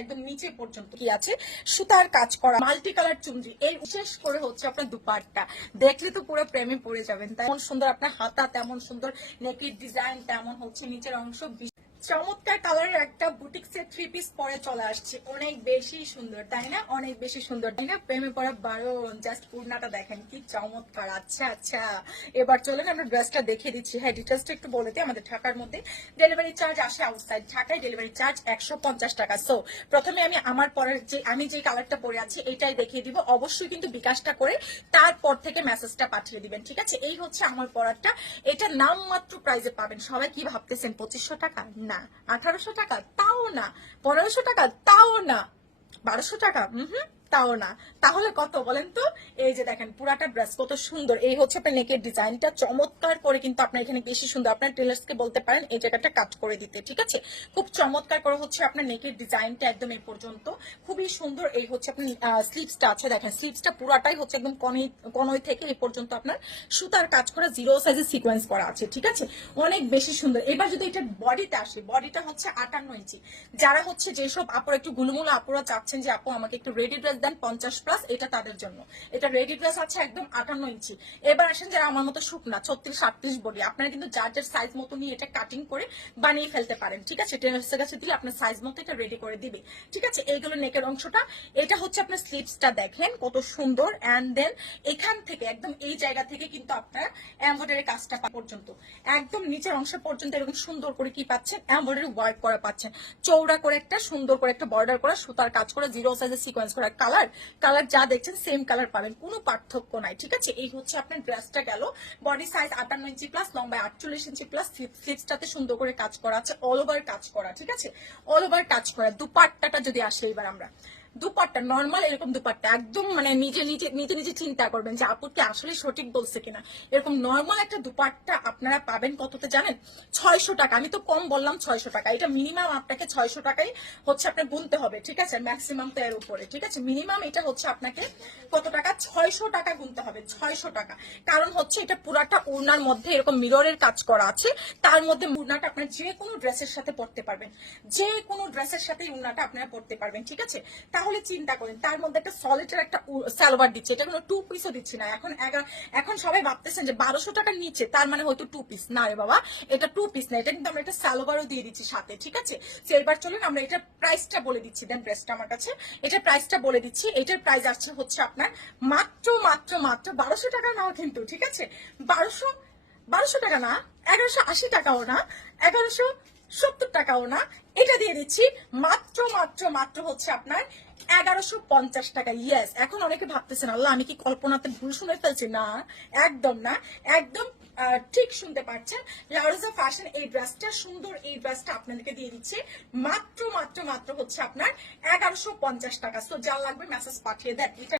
একদম নিচে পর্যন্ত কি আছে, সুতার কাজ করা মাল্টি কালার চুনরি। এর বিশেষ করে হচ্ছে আপনার দুপারটা দেখলে তো পুরো প্রেমে পড়ে যাবেন। তেমন সুন্দর আপনার হাতা, তেমন সুন্দর নেকের ডিজাইন তেমন হচ্ছে নিচের অংশ চমৎকার কালারের একটা বুটিক সেট থ্রি পিস পরে চলে আসছে। অনেক বেশি সুন্দর, তাই না? অনেক বেশি সুন্দর, তাই না? প্রেমে পড়া বারো জাস্ট পূর্ণাটা দেখেন, কি চমৎকার! আচ্ছা আচ্ছা! এবার চলেন আমরা ড্রেসটা দেখিয়ে দিচ্ছি। হ্যাঁ ডিটেলসটা একটু বলে দিই, আমাদের ঢাকার মধ্যে ডেলিভারি চার্জ আসে আউটসাইড ঢাকায় ডেলিভারি চার্জ একশো পঞ্চাশ টাকা। সো প্রথমে আমি আমার পরের যে, আমি যে কালারটা পরে আছি, এটাই দেখিয়ে দিব। অবশ্যই কিন্তু বিকাশটা করে তারপর থেকে মেসেজটা পাঠিয়ে দিবেন, ঠিক আছে? এই হচ্ছে আমার পরারটা এটা নামমাত্র প্রাইজে পাবেন। সবাই কি ভাবতেছেন, পঁচিশশো টাকা? না আঠারোশো টাকা তাও না পনেরোশো টাকা তাও না বারোশো টাকা হুম। তাও না। তাহলে কত বলেন তো? এই যে দেখেন, পুরাটা ড্রেস কত সুন্দর। এই হচ্ছে আপনার নেকের ডিজাইনটা। চমৎকার করে কিন্তু আপনার এখানে বেশি সুন্দর। আপনার টেলার্সকে বলতে পারেন, এই জায়গাটা কাট করে দিতে, ঠিক আছে? খুব চমৎকার করে হচ্ছে আপনার নেকের ডিজাইনটা একদম এই পর্যন্ত। খুবই সুন্দর এই হচ্ছে আপনার স্লিপসটা আছে দেখেন। স্লিপসটা পুরাটাই হচ্ছে একদম কনই কনই থেকে এই পর্যন্ত আপনার সুতার কাজ করা জিরো সাইজের সিকোয়েন্স করা আছে, ঠিক আছে? অনেক বেশি সুন্দর। এবার যদি এটা বডিতে আসে বডিটা হচ্ছে আটান্ন ইঞ্চি। যারা হচ্ছে যেসব আপুর একটু গুলুমুলো আপুরা চাচ্ছেন যে, আপু, আমাকে একটু রেডি ড্রেস দেন পঞ্চাশ প্লাস এটা তাদের জন্য। এটা রেডি ড্রেস আছে একদম আটান্ন ইঞ্চি। এবার আসেন যারা আমার মতো শুকনা, ছত্রিশ আটত্রিশ বডি আপনারা কিন্তু যার যার সাইজ মতো নিয়ে এটা কাটিং করে বানিয়ে ফেলতে পারেন, ঠিক আছে? টেলার্সের কাছে দিলে আপনার সাইজ মতো এটা রেডি করে দিবে, ঠিক আছে? এইগুলো নেকের অংশটা, এটা হচ্ছে আপনার স্লিপসটা দেখেন, কত সুন্দর অ্যান্ড দেন এখান থেকে, একদম এই জায়গা থেকে কিন্তু আপনার এমব্রয়ডারি কাজটা পর্যন্ত, একদম নিচের অংশ পর্যন্ত এরকম সুন্দর করে কি পাচ্ছেন? এমব্রয়ডারি ওয়ার্ক করা পাচ্ছেন। চৌড়া করে একটা, সুন্দর করে একটা বর্ডার করা, সুতার কাজ করা জিরো সাইজের সিকোয়েন্স করা কালার কালার যা দেখছেন সেম কালার পাবেন, কোনো পার্থক্য নাই, ঠিক আছে? এই হচ্ছে আপনার ড্রেসটা গেল বডি সাইজ আটান্ন ইঞ্চি প্লাস লম্বায় আটচল্লিশ ইঞ্চি প্লাস স্লিপসটাতে সুন্দর করে কাজ করা আছে অল ওভার কাজ করা, ঠিক আছে? অল ওভার কাজ করা, দুপাট্টাটা যদি আসে এবার আমরা। দুপাট্টা নর্মাল এরকম দুপাট্টা, একদম মানে নিজে নিজে নিজে নিজে চিন্তা করবেন যে আপু কি আসলে সঠিক বলছে কিনা। এরকম নর্মাল একটা দুপাট্টা আপনারা পাবেন কততে জানেন? ছয়শো টাকা, আমি তো কম বললাম ছয়শো টাকা, এটা মিনিমাম আপনাকে ছয়শো টাকাই হচ্ছে আপনার গুনতে হবে, ঠিক আছে? ম্যাক্সিমাম তো এর উপরে, ঠিক আছে? মিনিমাম এটা হচ্ছে আপনাকে কত টাকা? ছয়শো টাকা গুনতে হবে, ছয়শো টাকা। কারণ হচ্ছে এটা পুরাটা ওড়নার মধ্যে এরকম মিররের কাজ করা আছে, তার মধ্যে উড়নাটা আপনার যে কোনো ড্রেসের সাথে পরতে পারবেন, যে কোনো ড্রেসের সাথে উড়নাটা আপনারা পরতে পারবেন, ঠিক আছে? তাহলে চিন্তা করেন, তার মধ্যে একটা সলিডের একটা সালোয়ার দিচ্ছে, এটা কোনো টু পিসও দিচ্ছি না। এখন এখন সবাই ভাবতেছেন যে বারোশো টাকার নিচে, তার মানে হয়তো টু পিস না রে বাবা, এটা টু পিস না, এটা কিন্তু আমরা একটা সালোয়ারও দিয়ে দিচ্ছি সাথে, ঠিক আছে? তো এবার চলুন আমরা এটার প্রাইসটা বলে দিচ্ছি, দেন ড্রেসটা আমার কাছে। এটা প্রাইসটা বলে দিচ্ছি, এটার প্রাইস আসছে হচ্ছে আপনার মাত্র মাত্র মাত্র বারোশো টাকা নাও কিন্তু, ঠিক আছে? বারোশো বারোশো টাকা না, এগারোশো আশি টাকাও না, এগারোশো সত্তর টাকাও না, এটা দিয়ে দিচ্ছি, মাত্র মাত্র মাত্র হচ্ছে আপনার এগারোশো পঞ্চাশ টাকা। ইয়েস এখন অনেকে ভাবতেছেন, আল্লাহ, আমি কি কল্পনাতে ভুল শুনে ফেলছি? না, একদম না। একদম ঠিক শুনতে পাচ্ছেন লারোজা ফ্যাশন এই ড্রেসটা সুন্দর এই ড্রেসটা আপনাদেরকে দিয়ে দিচ্ছে। মাত্র মাত্র মাত্র হচ্ছে আপনার এগারোশো পঞ্চাশ টাকা। তো যা লাগবে মেসেজ পাঠিয়ে দেন।